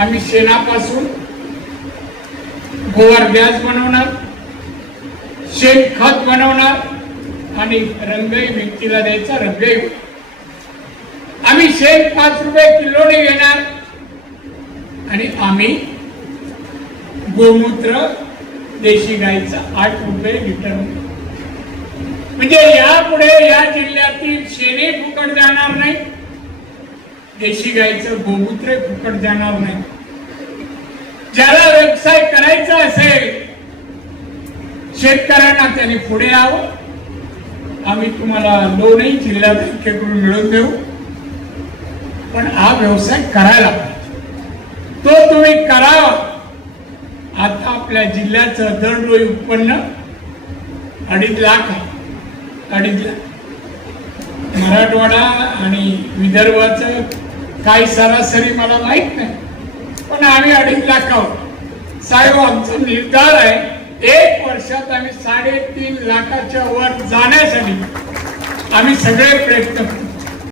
आम्ही शेणापासून गोबर गॅस बनवणार, शेणखत बनवणार आणि रंगही व्यक्तीला द्यायचा, रंगही आम्ही शेण 5 रुपये किलोने घेणार आणि आम्ही गोमूत्र देशी गाईचा 8 रुपये लिटर, म्हणजे यापुढे या जिल्ह्यातील शेणे फुकट जाणार नाही, देशी गाईचं गोमूत्र फुकट जाणार नाही. ज्याला व्यवसाय करायचा असेल शेतकऱ्यांना त्याने पुढे यावं. आम्ही तुम्हाला लोनही जिल्हा बँकेकडून मिळवून देऊ, पण हा व्यवसाय करायला पाहिजे, तो तुम्ही करावा. आता आपल्या जिल्ह्याचं दरडोई उत्पन्न 2.5 लाख आहे. 2.5 लाख. मराठवाडा आणि विदर्भाचं काही सरासरी मला माहित नाही, पण आम्ही 2.5 लाख आहोत. साहेब आमचा निर्धार आहे 1 वर्षात आम्ही 3.5 लाखाच्या वर जाण्यासाठी आम्ही सगळे प्रयत्न करू.